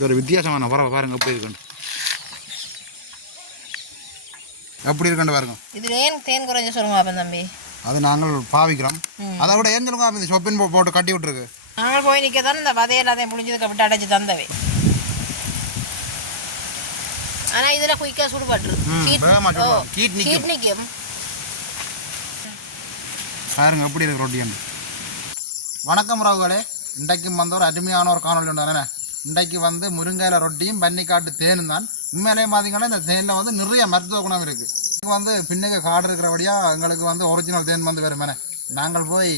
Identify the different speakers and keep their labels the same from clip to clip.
Speaker 1: இது ஒரு வித்தியாசமான பறவை பாருங்க எப்படி இருக்குன்னு. எப்படி இருக்குன்னு பாருங்க.
Speaker 2: இதுல ஏன் தேன் குறைஞ்ச சொல்லுங்க அப்ப தம்பி.
Speaker 1: அது நாங்கள் பாவிக்கிறோம். அதை விட ஏன் சொல்லுங்க இந்த சொப்பின் போட்டு கட்டி விட்டுருக்கு.
Speaker 2: நாங்கள் போய் நிற்க தான் இந்த வதையில் அதை முடிஞ்சதுக்கு விட்டு அடைச்சு தந்தவை. ஆனா இதுல குயிக்கா சுடுபட்டுரு.
Speaker 1: ம்,
Speaker 2: ஹீட்
Speaker 1: வேகமா
Speaker 2: ஓ
Speaker 1: சுடுவாங்க. ஹீட் நிக்கும்.
Speaker 2: ஹீட் நிற்கும்
Speaker 1: பாருங்க எப்படி இருக்கு ரொட்டின்னு வணக்கம் ராவுகளே இன்றைக்கும் வந்து ஒரு அருமையான ஒரு காணொலி உண்டு இன்றைக்கு வந்து முருங்கையில ரொட்டியும் பன்னிக்காட்டு தேனும் தான். உண்மையிலேயே பார்த்தீங்கன்னா இந்த தேனில் வந்து நிறைய மருத்துவ குணம் இருக்கு. இது வந்து பின்னுக்கு காடு இருக்கிறபடியா எங்களுக்கு வந்து ஒரிஜினல் தேன் வந்து வருமானே நாங்கள் போய்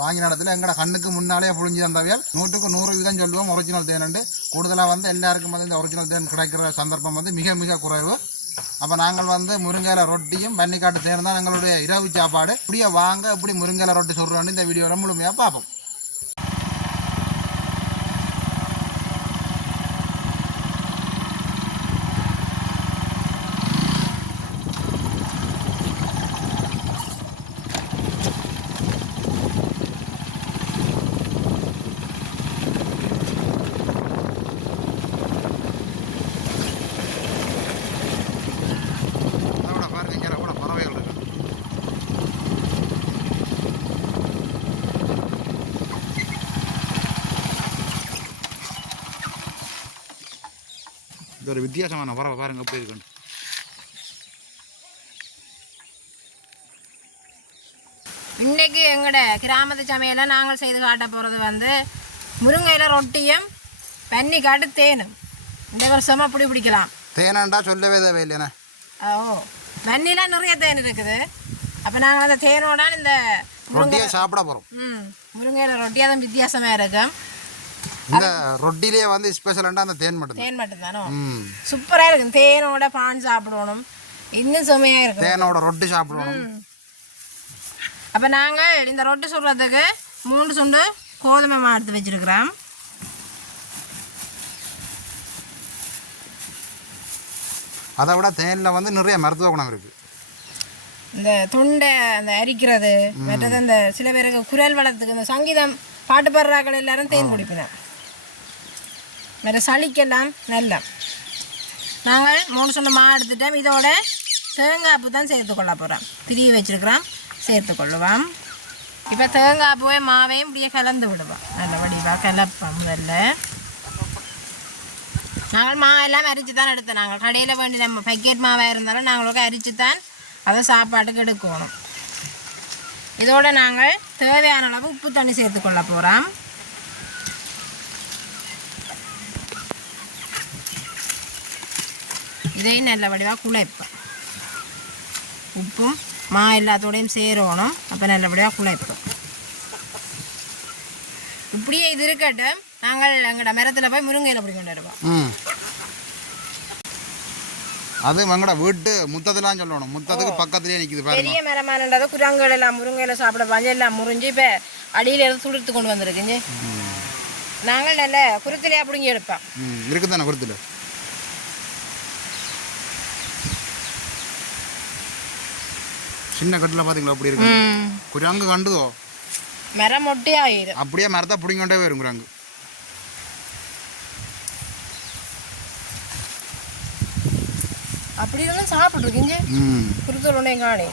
Speaker 1: வாங்கின இடத்துல எங்களோட கண்ணுக்கு முன்னாலே புழிஞ்சு தந்தவையால் நூற்றுக்கு நூறு வீதம் சொல்லுவோம் ஒரிஜினல் தேன் கூடுதலாக வந்து எல்லாருக்கும் வந்து இந்த ஒரிஜினல் தேன் கிடைக்கிற சந்தர்ப்பம் வந்து மிக மிக குறைவு. அப்போ நாங்கள் வந்து முருங்கையில ரொட்டியும் பன்னிக்காட்டு தேன் தான் எங்களுடைய இரவு சாப்பாடு. இப்படியே வாங்க இப்படி முருங்கையில ரொட்டி சொல்கிறோன்னு இந்த வீடியோவில் முழுமையாக பார்ப்போம் அதோட பாருங்க இங்கே கூட பறவைகள் இருக்கு இது ஒரு வித்தியாசமான பறவை பாருங்க எப்படி இருக்குன்னு.
Speaker 2: இன்னைக்கு எங்களோட கிராமத்து சமையலை நாங்கள் செய்து காட்ட போகிறது வந்து முருங்கையில் ரொட்டியும் பன்னிக்காட்டு தேனும். இந்த வருஷமா அப்படி பிடிக்கலாம்.
Speaker 1: தேனாண்டா சொல்லவே தேவையில்லைண்ணே.
Speaker 2: ஓ பன்னிலாம் நிறைய தேன் இருக்குது. அப்போ நாங்கள் அந்த தேனோட இந்த
Speaker 1: ரொட்டியை சாப்பிட போகிறோம்
Speaker 2: ம் முருங்கையில் ரொட்டி அதுவும் வித்தியாசமாக இருக்கும்.
Speaker 1: இந்த ரொட்டிலேயே வந்து ஸ்பெஷலாண்டா அந்த தேன் மட்டும்
Speaker 2: தேன் மட்டும்தானோ?
Speaker 1: ம்.
Speaker 2: சூப்பராக இருக்கும். தேனோட பான் சாப்பிடணும். இன்னும் சுமையாக இருக்கும்.
Speaker 1: தேனோட ரொட்டி சாப்பிடணும்.
Speaker 2: அப்போ நாங்கள் இந்த ரொட்டி சுடுறதுக்கு மூணு சுண்டு கோதுமை மாவு எடுத்து வச்சிருக்கிறோம்.
Speaker 1: அதை விட தேனில் வந்து நிறைய மருத்துவ குணம் இருக்குது
Speaker 2: இந்த தொண்டை அந்த அரிக்கிறது மற்றது அந்த சில பேருக்கு குரல் வளத்துக்கு இந்த சங்கீதம் பாட்டு பாடுறாக்கள் எல்லாரும் தேன் குடிப்பினோம் வேறு சளிக்கெல்லாம் நல்ல. நாங்கள் மூணு சொன்ன மா எடுத்துட்டோம். இதோட தேங்காய்ப்பு தான் சேர்த்து கொள்ள போகிறோம் திரிய வச்சுருக்கிறோம். சேர்த்து கொள்ளுவோம். இப்போ தேங்காய்ப்புவே மாவையும் இப்படியே கலந்து விடுவோம். நல்ல வடிவாக கலப்போம் முதல்ல. நாங்கள் மா எல்லாம் அரிச்சு தான் எடுத்தோம். நாங்கள் கடையில் வேண்டி நம்ம பக்கெட் மாவாக இருந்தாலும் நாங்களுக்கு அரிச்சு தான் அதை சாப்பாட்டுக்கு எடுக்கணும். இதோடு நாங்கள் தேவையான அளவு உப்பு தண்ணி சேர்த்து கொள்ள போகிறோம் இதையும் நல்ல வடிவாக குழைப்போம் உப்பும் மா எல்லாத்தோடையும் சேரணும் அப்போ நல்லபடியாக குழைப்போம் இப்படியே இது இருக்கட்டும் நாங்கள் எங்களோட மரத்தில் போய் முருங்கையில் அப்படி கொண்டு வருவோம்
Speaker 1: அது எங்கட வீட்டு முத்தத்துலாம் சொல்லணும் முத்தத்துக்கு பக்கத்துலேயே நிற்கிது பாருங்க
Speaker 2: பெரிய மரமானது குரங்குகள் எல்லாம் முருங்கையில் சாப்பிட பஞ்சம் எல்லாம் முறிஞ்சு இப்போ அடியில் இருந்து துளிர்த்து கொண்டு வந்திருக்குங்க நாங்கள் நல்ல குருத்திலையா பிடுங்கி எடுப்போம்
Speaker 1: இருக்குது தானே சின்ன கட்டில் பார்த்தீங்களா அப்படி இருக்கு? குரங்கு கண்டுதோ?
Speaker 2: மரம் மொட்டே ஆயிரும்
Speaker 1: அப்படியே மரத்தை பிடிங்கொண்டே வரும் குரங்கு.
Speaker 2: அப்படி இருந்தாலும் சாப்பிட்ருக்குங்க?
Speaker 1: ம்.
Speaker 2: குருத்தோடைய காணி.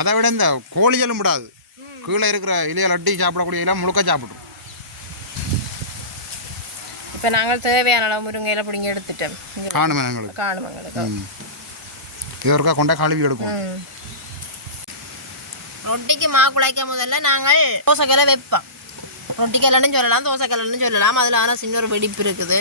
Speaker 1: அதை விட இந்த கோழிகளும் விடாது. கீழே இருக்கிற இலையை அட்டி சாப்பிடக்கூடிய இலை முழுக்க சாப்பிடும்
Speaker 2: இப்போ நாங்கள் தேவையான அளவு முருங்கையில் பிடிங்கி எடுத்துட்டோம்.
Speaker 1: காணுமே
Speaker 2: காணும் எங்களுக்கு.
Speaker 1: ம் இது ஒருக்கா கொண்டே கழுவி எடுக்கும்.
Speaker 2: ரொட்டிக்கு மா குழைக்க முதல்ல நாங்கள் தோசைக்கலை வைப்போம். ரொட்டிக்கல்லுன்னு சொல்லலாம் தோசைக்கல்லுன்னு சொல்லலாம். அதில் ஆனால் சின்ன ஒரு வெடிப்பு இருக்குது.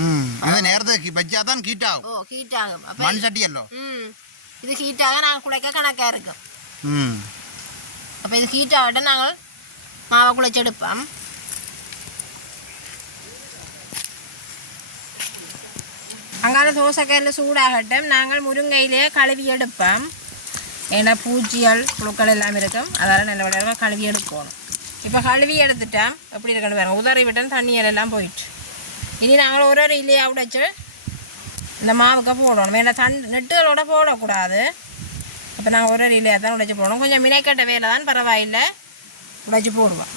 Speaker 1: ம் அந்த நேரத்தை வச்சா தான் ஹீட் ஆகும்
Speaker 2: ஓ ஹீட் ஆகும் அப்போ
Speaker 1: மண் சட்டி அல்லோ
Speaker 2: ம் இது ஹீட்டாக நாங்கள் குழைக்க கணக்காக இருக்கும்.
Speaker 1: ம்.
Speaker 2: அப்போ இது ஹீட் ஆகட்டும் நாங்கள் மாவை குழைச்செடுப்போம். அங்கால தோசைக்கல்ல சூடாகட்டும். நாங்கள் முருங்கையிலே கழுவி எடுப்போம். ஏன்னா பூச்சிகள் புழுக்கள் எல்லாம் இருக்கும். அதால் நல்ல விளையாட கழுவி எடுக்கணும் இப்போ கழுவி எடுத்துட்டோம். எப்படி இருக்கணும் பாருங்க. உதறி விட்டோம் தண்ணியில் எல்லாம் போயிட்டு. இனி நாங்கள் ஒரு ஒரு இல்லையா உடைச்சு இந்த மாவுக்கு போடணும். ஏன்னா தண் நெட்டுகளோட போடக்கூடாது. அப்போ நாங்கள் ஒரு ஒரு இல்லையாக தான் உடைச்சி போடணும். கொஞ்சம் மினைக்கட்ட வேலை தான் பரவாயில்லை. உடைச்சி போடுவோம்.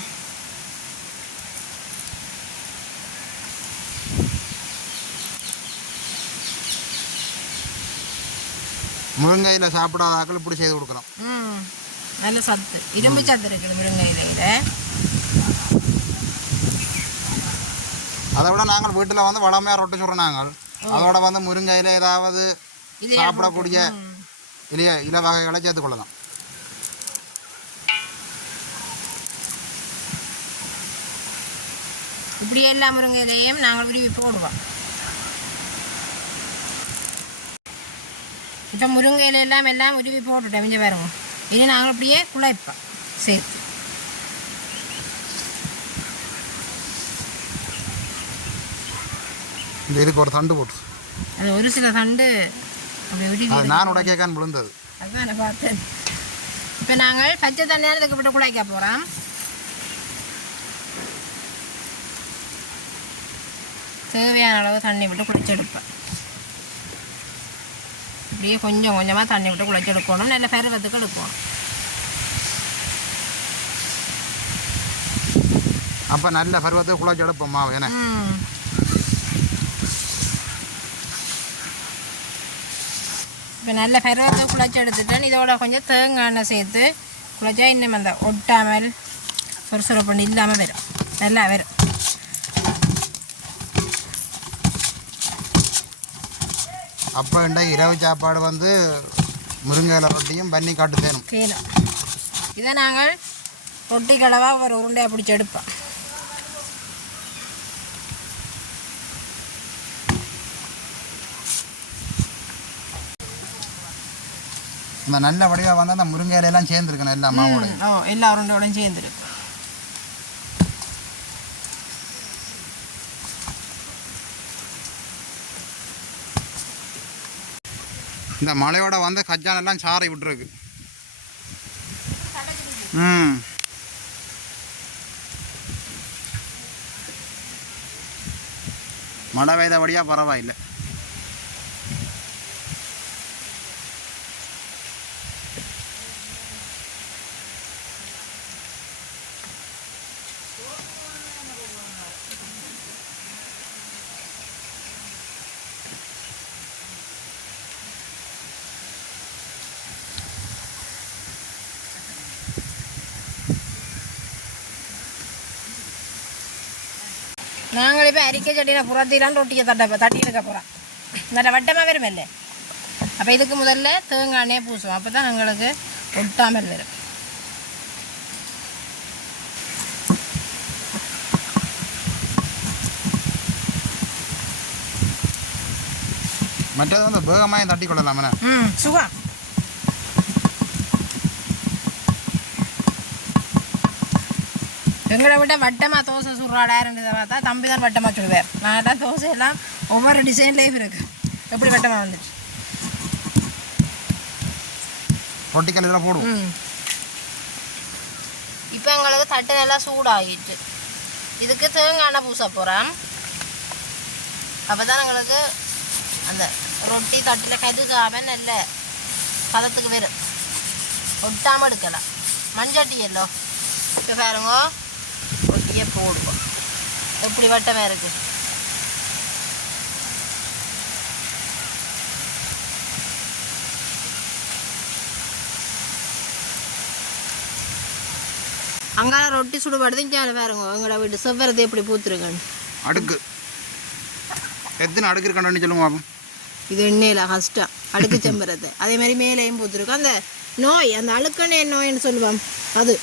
Speaker 1: முருங்கையில் சாப்பிடாத ஆக்கள் இப்படி செய்து கொடுக்கலாம்
Speaker 2: ம் நல்ல சத்து. இரும்பு சத்து இருக்குது முருங்கை இலையில
Speaker 1: அதை விட நாங்கள் வீட்டில் வந்து வளமையாக ரொட்டி சுடுறோம் நாங்கள் அதோட வந்து முருங்கையில் ஏதாவது சாப்பிடக்கூடிய இலைய இல வகைகளை சேர்த்துக்கொள்ளலாம்
Speaker 2: இப்படி எல்லா முருங்கை இலையும் நாங்கள் விரும்பி போடுவோம். இப்போ முருங்கை இலை எல்லாம் எல்லாம் உருவி போட்டுட்டோம் இங்கே பாருங்க இனி நாங்கள் அப்படியே குழைப்போம் சேர்த்து
Speaker 1: இந்த இதுக்கு ஒரு தண்டு போட்டு
Speaker 2: அது ஒரு சில தண்டு அப்படி உருவி
Speaker 1: நான் உடைக்கேக்கான் விழுந்தது
Speaker 2: அதுதான் பார்த்தேன் இப்போ நாங்கள் பச்சை தண்ணியான இதுக்கு விட்டு குழைக்க போகிறோம் தேவையான அளவு தண்ணி விட்டு குளிச்செடுப்பேன் இப்படியே கொஞ்சம் கொஞ்சமாக தண்ணி விட்டு குளிச்செடுக்கணும் நல்ல பருவத்துக்கு எடுக்கணும்.
Speaker 1: அப்போ நல்ல பருவத்தை குழச்சி எடுப்போம் மாவு
Speaker 2: இப்போ நல்ல பருவத்தை குழச்சி எடுத்துட்டேன் இதோட கொஞ்சம் தேங்காய் எண்ணெய் சேர்த்து குழச்சா இன்னும் அந்த ஒட்டாமல் சுறுசுறுப்பு இல்லாமல் வரும். நல்லா வரும்.
Speaker 1: அப்போ இன்றைக்கு இரவு சாப்பாடு வந்து முருங்கையில ரொட்டியும் பன்னி காட்டு தேனும்.
Speaker 2: தேனும். இதை நாங்கள் ரொட்டி கடவாக ஒரு உருண்டையாக பிடிச்சி எடுப்போம்.
Speaker 1: இந்த நல்ல வடிவாக வந்து அந்த முருங்கை இலையெல்லாம் சேர்ந்துருக்கணும் எல்லா மாவோட.
Speaker 2: ம், ஓ எல்லா உருண்டையோடையும் சேர்ந்துருக்கு.
Speaker 1: இந்த மழையோட வந்து கஜான் எல்லாம் சாறை விட்டுருக்கு. ம். மழை பெய்தபடியாக பரவாயில்லை.
Speaker 2: நாங்கள் இப்போ சட்டியில் புறத்திலாம் ரொட்டியை தட்ட தட்டி எடுக்க போகிறோம் நல்ல வட்டமாக வருமல்ல. அப்போ இதுக்கு முதல்ல தேங்காய் எண்ணெயை பூசுவோம். அப்போ தான் எங்களுக்கு ஒட்டாமல் வரும்.
Speaker 1: மற்றது வந்து வேகமாக தட்டி கொள்ளலாமே
Speaker 2: ம் சுகம் எங்களை விட வட்டமாக தோசை சுடுறாடாருன்றதை பார்த்தா தம்பி தான் வட்டமாக சுடுவார். நான் தான் தோசை எல்லாம் ஒவ்வொரு டிசைன்லேயும் இருக்கு. எப்படி வட்டமாக வந்துச்சு?
Speaker 1: ரொட்டி கல்லில் போடுவோம்.
Speaker 2: ம். இப்போ எங்களுக்கு தட்டு நல்லா சூடாகிட்டு இதுக்கு தேங்காய் பூச போகிறோம் அப்போ தான் எங்களுக்கு அந்த ரொட்டி தட்டில் கதுகாமல் நல்ல பதத்துக்கு வரும். ஒட்டாமல் எடுக்கலாம். மஞ்சட்டி எல்லோ. இப்போ பாருங்க. ரொட்டியை போடுவோம். எப்படி வட்டமாக இருக்குது அங்கால ரொட்டி சுடுபடுது இங்கே பாருங்க. எங்களோட வீட்டு செவ்வரது எப்படி பூத்துருக்கேன்
Speaker 1: அடுக்கு. எத்தனை அடுக்கு இருக்கணும்னு சொல்லுங்க பாப்போம்.
Speaker 2: இது எண்ணெயில் கஷ்டம் அடுக்கு செம்பரது அதே மாதிரி மேலேயும் பூத்துருக்கு அந்த நோய் அந்த அழுக்கணே நோய்னு சொல்லுவோம். அது.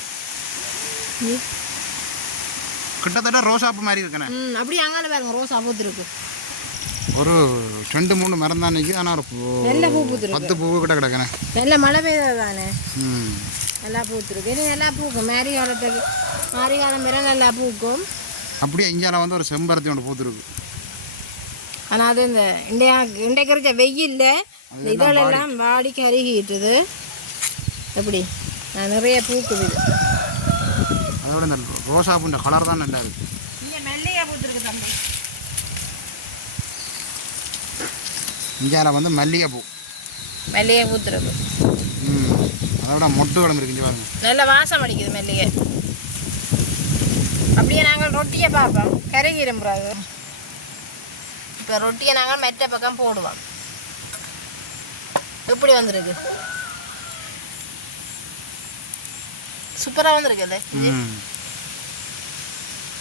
Speaker 1: கிட்டத்தட்ட ரோசாப்பு மாதிரி இருக்கனே
Speaker 2: ம் அப்படியே அங்கால பாருங்க ரோசா பூத்துருக்கு
Speaker 1: ஒரு ரெண்டு மூணு மரம் தான் நிற்கிது ஆனால்
Speaker 2: நல்ல பூ பூத்துருக்கு
Speaker 1: பத்து பூ கிட்ட கிடக்குனே
Speaker 2: நல்ல மழை பெய்தது தானே
Speaker 1: ம்.
Speaker 2: நல்லா பூத்துருக்கு இது நல்லா பூக்கும் மாரி காலத்துக்கு மாரி காலம் பெற நல்லா பூக்கும்
Speaker 1: அப்படியே இந்தியாவில் வந்து ஒரு செம்பருத்தி ஒன்று பூத்துருக்கு.
Speaker 2: ஆனால் அது இந்த இண்டைய இண்டைக்கு இருக்க வெயில்ல இந்த இதழெல்லாம் வாடி கருகிட்டுது எப்படி? நிறைய பூக்குது
Speaker 1: அதோட இந்த ரோசாப்புன்ற கலர் தான் நல்லா இருக்கு.
Speaker 2: இங்கே
Speaker 1: வந்து மல்லிகைப்பூ
Speaker 2: மெல்லையா பூத்துருக்கு
Speaker 1: ம் அதை விட மொட்டு கிழங்கு இருக்கு பாருங்க.
Speaker 2: நல்ல வாசம் அடிக்குது மெல்லிகை. அப்படியே நாங்கள் ரொட்டியை பார்ப்போம். கருகி இரும்புறாங்க இப்போ ரொட்டியை நாங்கள் மெட்ட பக்கம் போடுவோம். எப்படி வந்திருக்கு? சூப்பராக வந்திருக்குல்ல
Speaker 1: ம்.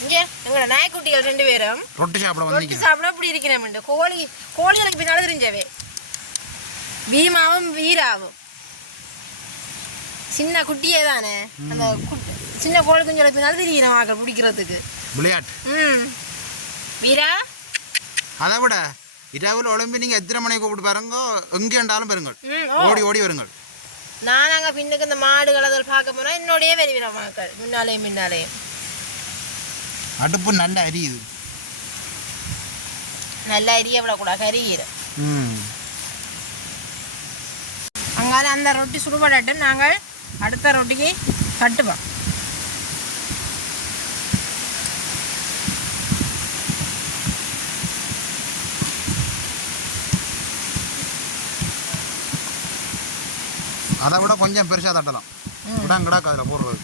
Speaker 2: இங்கே எங்களோட நாய்க்குட்டிகள் ரெண்டு பேரும்
Speaker 1: ரொட்டி சாப்பிட
Speaker 2: ரொட்டி சாப்பிட இப்படி இருக்கிறேன் கோழி கோழி எனக்கு பின்னால் தெரிஞ்சவே. பீமாவும் வீராவும். சின்ன குட்டியே தானே? அந்த சின்ன கோழி குஞ்சோட பின்னால் தெரியும் ஆக்கள் பிடிக்கிறதுக்கு?
Speaker 1: விளையாட்டு.
Speaker 2: ம். வீரா?
Speaker 1: அதை விட இரவில் உடம்பு நீங்கள் எத்தனை மணிக்கு கூப்பிட்டு பாருங்க? எங்கே இருந்தாலும்
Speaker 2: ஓ.
Speaker 1: ஓடி ஓடி வருங்கள்.
Speaker 2: நான் அங்கே பின்னுக்கு இந்த மாடுகள் அதில் பார்க்க போனால் என்னோடய வருவின மக்கள் முன்னாலேயும் முன்னாலேயும்
Speaker 1: அடுப்பு நல்லா அரியுது.
Speaker 2: நல்லா எரிய விடக்கூடாது
Speaker 1: ம்.
Speaker 2: அங்கால அந்த ரொட்டி சுடுபடட்டும் நாங்கள் அடுத்த ரொட்டிக்கு கட்டுவோம்
Speaker 1: அதை விட கொஞ்சம் பெருசாக தட்டலாம். இடம் கிடாக்கு அதில் போடுறது.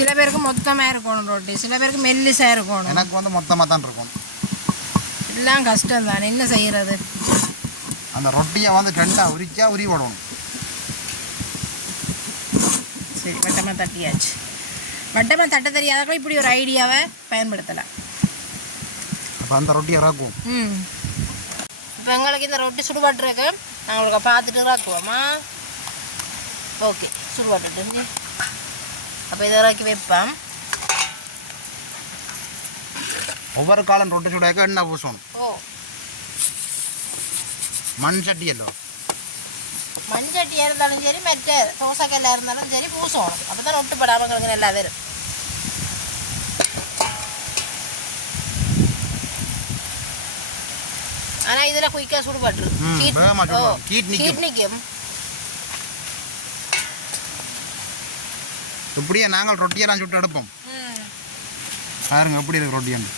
Speaker 2: சில பேருக்கு மொத்தமாக இருக்கணும் ரொட்டி. சில பேருக்கு மெல்லிசாக இருக்கணும்.
Speaker 1: எனக்கு வந்து மொத்தமாக தான் இருக்கும்.
Speaker 2: எல்லாம் கஷ்டம் தானே என்ன செய்கிறது
Speaker 1: அந்த ரொட்டியை வந்து ரெண்டாக உரிச்சா உரி போடணும்
Speaker 2: சரி வட்டமாக தட்டியாச்சு. வட்டமாக தட்ட தெரியாதவங்க இப்படி ஒரு ஐடியாவை பயன்படுத்தலாம்.
Speaker 1: அப்போ அந்த ரொட்டியை இறக்குவோம்.
Speaker 2: ம். இப்போ எங்களுக்கு இந்த ரொட்டி சுடுபாட்டுருக்கு. நாங்கள் உங்களுக்கு பார்த்துட்டு இறக்குவோமா? ஓகே சுடுபாட்டு அப்போ இதை இறக்கி வைப்போம்.
Speaker 1: ஒவ்வொரு காலம் ரொட்டி சுடாக்க எண்ணெய் பூசணும்.
Speaker 2: ஓ.
Speaker 1: மண் சட்டியல்லோ
Speaker 2: மண்சட்டியாக இருந்தாலும் சரி மற்ற தோசைக்கல்லாக இருந்தாலும் சரி பூசணும். அப்போ தான் ஒட்டுப்படாமல் எங்களுக்கு நல்லா வரும். ஆனால் இதில் குயிக்காக சுடுபாட்டுரு
Speaker 1: ம்,
Speaker 2: ஹீட்
Speaker 1: வேகமா
Speaker 2: ஓ
Speaker 1: சுடுவாங்க. ஹீட் நிக்கும்.
Speaker 2: ஹீட் நிற்கும்
Speaker 1: இப்படியே நாங்கள் ரொட்டியெல்லாம் சுட்டு எடுப்போம். பாருங்க எப்படி இருக்கு ரொட்டியன்னு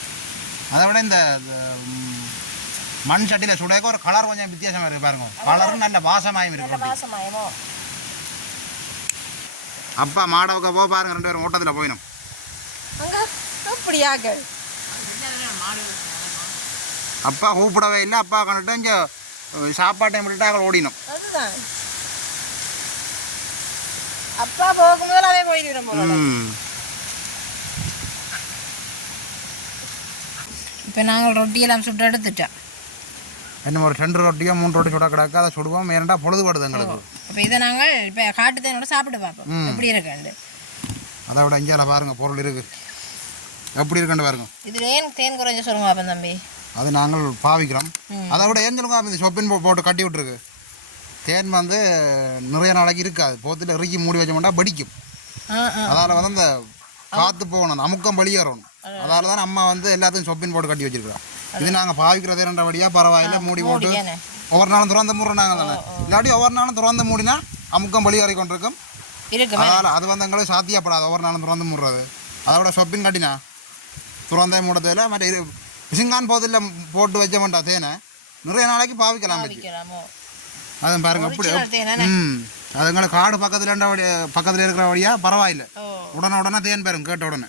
Speaker 1: அதை விட இந்த மண் சட்டியில் சுடாக்க ஒரு கலர் கொஞ்சம் வித்தியாசமாக இருக்குது பாருங்க. கலரும் நல்ல வாசமாயும் இருக்கு அப்பா மாடவுக்க போக பாருங்க ரெண்டு பேரும் ஓட்டத்தில் போயிடும்.
Speaker 2: அப்படியாக
Speaker 1: அப்பா கூப்பிடவே இல்லை அப்பா கண்டுட்டு இங்கே சாப்பாட்டை விட்டுட்டு அவள் ஓடினோம்.
Speaker 2: அதுதான். அப்பா போகும்போது அதே போயிடுறோம் இப்போ நாங்கள் ரொட்டியெல்லாம் சுட்டு எடுத்துட்டோம்.
Speaker 1: இன்னும் ஒரு ரெண்டு ரொட்டியோ மூணு ரொட்டி சுட கிடக்கு அதை சுடுவோம். ஏன்டா பொழுதுபடுது எங்களுக்கு.
Speaker 2: அப்போ இதை நாங்கள் இப்போ காட்டு தேனோட சாப்பிட்டு பார்ப்போம். எப்படி இருக்குண்டு
Speaker 1: அதை விட இங்கே பாருங்க பொருள் இருக்கு. எப்படி இருக்குன்னு பாருங்க.
Speaker 2: இதில் ஏன் தேன் குறைஞ்ச சொல்லுங்க அப்போ தம்பி?
Speaker 1: அது நாங்கள் பாவிக்கிறோம். அதை விட ஏன் சொல்லுங்க இந்த சொப்பின் போட்டு கட்டி விட்டுருக்கு. தேன் வந்து நிறைய நாளைக்கு இருக்காது. போத்தில் இறுக்கி மூடி வச்சோம்னா வெடிக்கும்.
Speaker 2: ஆ
Speaker 1: அதால் வந்து அந்த காற்று போகணும் அமுக்கம் வெளியேறணும். அதால தான் அம்மா வந்து எல்லாத்தையும் சொப்பின் போட்டு கட்டி வச்சிருக்கிறோம் இது நாங்கள் பாவிக்கிறது ரெண்டபடியாக பரவாயில்ல மூடி போட்டு ஒவ்வொரு நாளும் திறந்து மூடுறோம் நாங்கள் தானே. இல்லாட்டி ஒவ்வொரு நாளும் திறந்து மூடினா அமுக்கம் வெளியேறி கொண்டிருக்கும். அதனால் அது வந்து எங்களுக்கு சாத்தியப்படாது ஒவ்வொரு நாளும் திறந்து மூடுறது. அதோட சொப்பின் கட்டினா திறந்தே மூடதில்ல மற்ற இது பிசுங்கான் போதில் போட்டு வச்ச மாட்டா தேனை. நிறைய நாளைக்கு பாவிக்கலாம் வச்சு
Speaker 2: விற்கலாமோ
Speaker 1: அது பாருங்க
Speaker 2: தேனானே
Speaker 1: ம். அது எங்களுக்கு காடு பக்கத்தில் பக்கத்தில் இருக்கிற வழியா பரவாயில்ல. உடனே உடனே தேன் பாருங்க கேட்ட உடனே.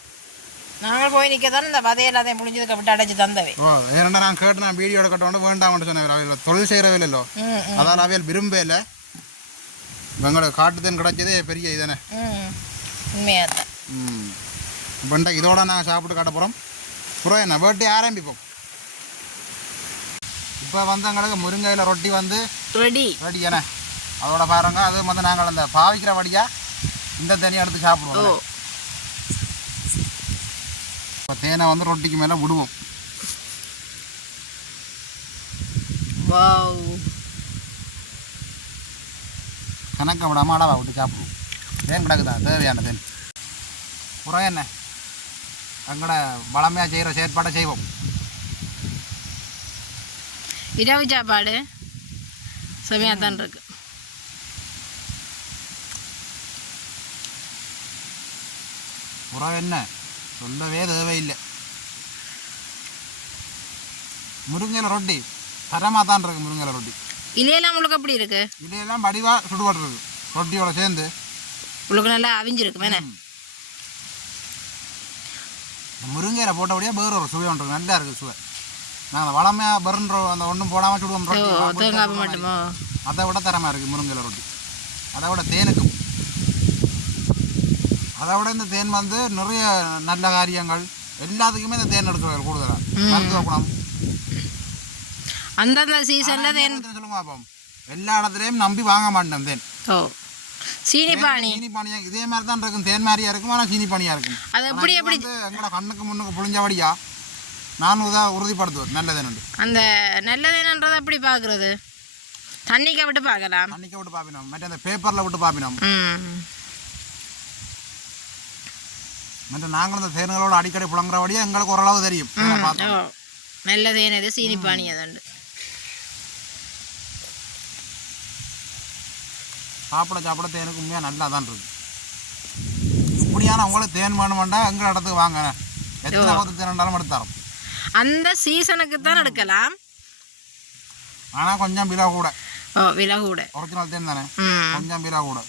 Speaker 2: நாங்கள் போய் நிற்க தானே இந்த வதையை எல்லாத்தையும் முடிஞ்சதுக்கு விட்டு அடைச்சி தந்தவை.
Speaker 1: ஓ ஏன்னா நான் கேட்டு நான் வீடியோ எடுக்கட்ட உடனே வேண்டாம்னு சொன்னேன் அவையில் தொழில் செய்கிறவே
Speaker 2: ம்
Speaker 1: அதால் அவையில் விரும்பவே இல்லை. எங்களுக்கு காட்டு தேன் கிடைச்சதே பெரிய இதுதானே
Speaker 2: உண்மையாக தான்
Speaker 1: ம். இப்போ இதோட நாங்கள் சாப்பிட்டு காட்ட போகிறோம் அப்புறம் என்ன வேட்டி ஆரம்பிப்போம். இப்போ வந்து எங்களுக்கு முருங்கையில் ரொட்டி வந்து
Speaker 2: ரெடி.
Speaker 1: ரெடி என்ன அதோட பாருங்க அது வந்து நாங்கள் அந்த பாவிக்கிற வழியா இந்த தனியாக எடுத்து சாப்பிடுவோம். இப்போ தேனை வந்து ரொட்டிக்கு மேலே விடுவோம்.
Speaker 2: வாவ்.
Speaker 1: கணக்க விடாம அளவா விட்டு சாப்பிடுவோம். தேன் கிடக்குதா? தேவையான தேன். புறம் என்ன? எங்கட பழமையாக செய்கிற செயற்பாடை செய்வோம்.
Speaker 2: இரவு சாப்பாடு செமையாக தான் இருக்கு.
Speaker 1: புறம் என்ன? சொல்லவே தேவையில்லை. முருங்கையில் ரொட்டி தரமாக தான் இருக்கு முருங்கையில் ரொட்டி.
Speaker 2: இலையெல்லாம் உங்களுக்கு எப்படி இருக்கு?
Speaker 1: இதையெல்லாம் வடிவாக சுடுபடுறது ரொட்டியோட சேர்ந்து.
Speaker 2: உங்களுக்கு நல்லா அவிஞ்சிருக்கு மேனே
Speaker 1: முருங்கையில் போட்டபடியே வேறு ஒரு சுவை ஒன்று நல்லா இருக்குது சுவை. நாங்கள் வளமையாக ரொ- அந்த ஒன்றும் போடாமல் சுடுவோம்
Speaker 2: தேங்காய் மட்டுமோ?
Speaker 1: அதை விட தரமாக இருக்குது முருங்கையில் ரொட்டி. அதை விட தேனுக்கும். அதை விட இந்த தேன் வந்து நிறைய நல்ல காரியங்கள். எல்லாத்துக்குமே இந்த தேன் எடுக்கிறார்கள் கூடுதலாக மருத்துவ குணம்.
Speaker 2: அந்தந்த சீசனில் தேன்
Speaker 1: சொல்லுங்க பாப்போம். எல்லா இடத்துலையும் நம்பி வாங்க மாட்டேன் தேன்.
Speaker 2: ஓ. சீனி பானி
Speaker 1: சீனி பானியா இதே மாதிரி தான் இருக்கும். தேன் மாதிரியா இருக்கும் ஆனால் சீனி பானியா இருக்கும்.
Speaker 2: அது எப்படி எப்படி
Speaker 1: வந்து எங்களோட கண்ணுக்கு முன்னுக்கு புளிஞ்சபடியா நான் உதா உறுதிப்படுத்துவேன் நல்லதுன்னு
Speaker 2: அந்த நல்லதேனன்றதை எப்படி பார்க்குறது தண்ணிக்க விட்டு பார்க்கலாம்
Speaker 1: அன்னைக்கு விட்டு பார்ப்பினோம் மற்ற அந்த பேப்பரில் விட்டு பார்ப்பினோம் மற்ற நாங்களும் இந்த தேன்களோட அடிக்கடி புழங்குறபடியே எங்களுக்கு ஓரளவு தெரியும்.
Speaker 2: நல்லதேன் இது சீனி பானி அதுண்டு.
Speaker 1: சாப்பிட சாப்பிட தேனுக்கு உண்மையாக நல்லா தான் இருக்கு. இப்படியான உங்களுக்கு தேன் வேணுமெண்டா எங்கள் இடத்துக்கு வாங்க. எத்தனை பத்து தேன் இருந்தாலும் எடுத்து தரோம்.
Speaker 2: அந்த சீசனுக்கு தான் எடுக்கலாம்.
Speaker 1: ஆனால் கொஞ்சம் விலை கூட.
Speaker 2: ஓ விலை கூட.
Speaker 1: ஒரிஜினல் தேன்? தானே கொஞ்சம் விலை கூட.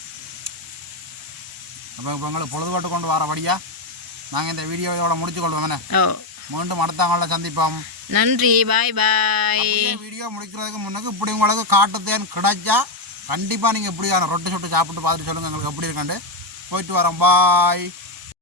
Speaker 1: அப்போ இப்போ எங்களுக்கு பொழுதுபாட்டு கொண்டு வரபடியா நாங்கள் இந்த வீடியோவோட முடிச்சு கொள்வோம் மீண்டும் அடுத்தவங்கள சந்திப்போம்.
Speaker 2: நன்றி பாய் பாய்
Speaker 1: வீடியோ முடிக்கிறதுக்கு முன்னுக்கு இப்படி உங்களுக்கு காட்டு தேன் கிடைச்சா கண்டிப்பாக நீங்கள் இப்படியான ரொட்டி சுட்டு சாப்பிட்டு பார்த்துட்டு சொல்லுங்கள் எங்களுக்கு எப்படி இருக்குன்ட்டு. போயிட்டு வரோம் பாய்